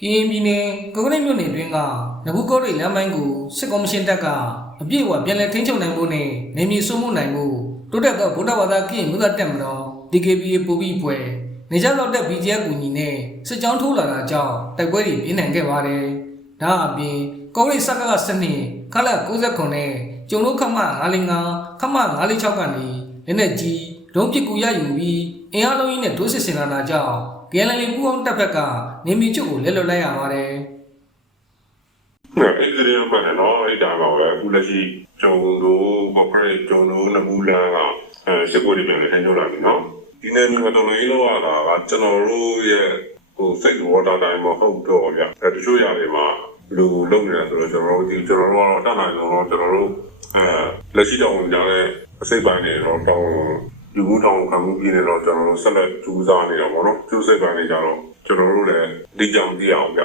ကရင်ပြည်နယ်ကုက္ကရိတ်မြို့နယ်တွင်ကနဘူးကောရိတ်လမ်းပိုင်းကိုစစ်ကော်မရှင်တပ်ကအပြည့်အဝပြန်လည်ထိန်းချုပ်နိုင်ဖို့နဲ့နေမြေစိုးမိုးနိုင်ဖို့တိုးတက်သောဗုဒ္ဓဘာသာကရင်မြို့သားတက်မတော် DKBA ပူပြီးပွဲနေကြလောက်တဲ့ BGF ကူညီနဲ့စစ်ကြောင်းထိုးလာတာကြောင့်တိုက်ပွဲတွေပြင်းထန်ခဲ့ပါတယ်။ဒါအပြင်ကောရိတ်စက်ကကစနစ်ခလ69နဲ့ကျုံတို့ခမ905ခမ946ကနေလက်နဲ့ကြီးဒုံးပစ်ကူရယူပြီးအင်အားလုံးကြီးနဲ့ဒုစစ်ဆင်လာတာကြောင့် KLL ပူအောင်တပ်ဖက်ကနေမီချုပ်ကိုလက်လွတ်လိုက်ရပါတယ်။အဲ့ဒီရင်းပါတယ်နော်အဲ့ဒါပါပဲအခုလက်ရှိကျုံတို့ဘော့ခရက်ကျုံတို့နဘူးလန်ကအဲစကိုဒီပြန်ထိုင်ထုတ်လာပြီနော်ဒီနေ့ဒီမှာတော့လေးလောက်ရတာကကျွန်တော်တို့ရဲ့ဟို fake water တိုင်းမဟုတ်တော့ဗျအဲတချို့ຢာတွေမှာလူလုံနေတယ်ဆိုတော့ကျွန်တော်တို့ဒီကျွန်တော်တို့ကတော့တတ်နိုင်တော့ကျွန်တော်တို့အဲလက်ရှိတောင်ကြတဲ့အစိပ်ပိုင်းတွေတော့တောင် လူမှုတောင်ခံမှုပြင်းနေတော့ကျွန်တော်တို့ဆက်လက်ကြိုးစားနေတော့ဗောနော်ကျိုးစိတ်ပိုင်းတွေကြတော့ကျွန်တော်တို့လည်းဒီကြောင်ကြည့်အောင်ဗျ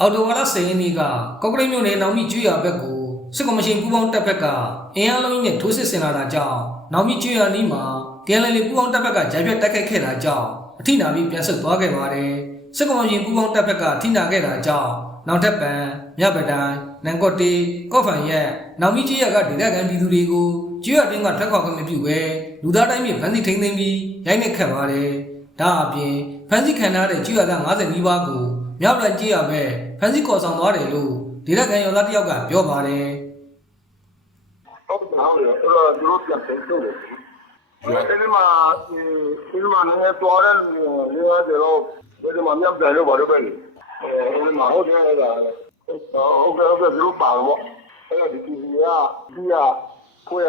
အော်တိုဝါလာစရင်ဒီကကော့ကရိတ်မြို့နယ်နောင်မီကျွော်ဘက်ကိုစစ်ကော်မရှင်ပူးပေါင်းတပ်ဘက်ကအင်အားလုံးကြီးနဲ့ထိုးစစ်ဆင်လာတာကြောင့်နောင်မီကျွော်နီးမှာ KLL ပူးပေါင်းတပ်ဘက်ကဂျိုင်ပြတ်တိုက်ခိုက်ခဲ့တာကြောင့်အထိနာပြီးပြန်ဆုတ်သွားခဲ့ပါတယ်စစ်ကော်မရှင်ပူးပေါင်းတပ်ဘက်ကထိနာခဲ့တာကြောင့်နောက်ထပ်ပံမြပတိုင်း နန်ကော့တီကော့ဖန်ရက်နောင်မီကျွော်ကဒေသခံပြည်သူတွေကိုကျွော်တင်းကထွက်ခွာခွင့်မပြုဘဲလူသားတိုင်းပြည်ဖမ်းဆီးထိန်းသိမ်းပြီးရိုက်နှက်ခတ်ပါတယ်ဒါအပြင်ဖမ်းဆီးခံထားတဲ့ကျွော်သား90နီးပါးကိုမြောက်လိုက်ကြည့်ရပဲဖန်စီခေါ်ဆောင်သွားတယ်လို့ဒေသခံရောသားတယောက်ကပြောပါတယ်ဟုတ်တယ်ဟုတ်တယ်အဲ့တော့သူတို့ပြန်ပြန်ထုတ်တယ်အဲဒီမှာဒီမှာလည်းတော်တယ်လေရတဲ့တော့ဒီမှာမြောက်တယ်လို့ဘာလို့ပဲလဲအဲဒီမှာဟုတ်တယ်အဲ့ဒါ ဟုတ်ကဲ့ဟုတ်ကဲ့သူတို့ပါတော့အဲ့ဒါဒီကြီးကဒီကကိုရ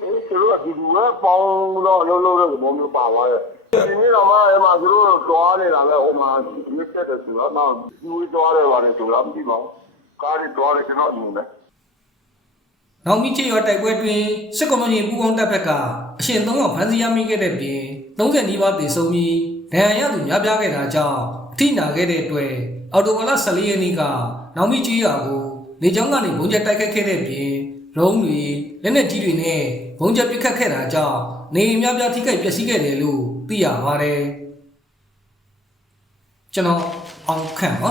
သူတို့ကဒီကပေါင်းတော့လုံးလုံးတော့ဘုံမျိုးပါသွားတယ်ဒီနေ့တော့မှအဲ့မှာသူတို့တော်နေတာပဲဟိုမှာမြစ်တက်တယ်ဆိုတော့တော့ဒီဝေးတော်တယ်ပါတယ်ဆိုတော့မသိပါဘူးကားတွေတော်တယ်ကျွန်တော်အနေနဲ့။နောက်မိချေရောတိုက်ပွဲတွင်စစ်ကောင်စီပူးပေါင်းတပ်ဘက်ကအရှင်၃ယောက်ဖမ်းဆီးရမိခဲ့တဲ့ပြင်30နီးပါးသေဆုံးပြီးဒဏ်ရာရသူများပြားခဲ့တာကြောင့်အထိနာခဲ့တဲ့အတွက် အော်တိုဘာလ14ရက်နေ့ကနောက်မိချေရောကိုလေကြောင်းကနေဘုံကျက်တိုက်ခတ်ခဲ့တဲ့ပြင်ရုံးတွေလက်နက်ကြီးတွေနဲ့ဘုံကျက်ပစ်ခတ်ခဲ့တာကြောင့်နေအိမ်များပြားထိခိုက်ပျက်စီးခဲ့တယ်လို့သိရပါတယ်။ကျွန်တော်အောင်ခန့်ပါ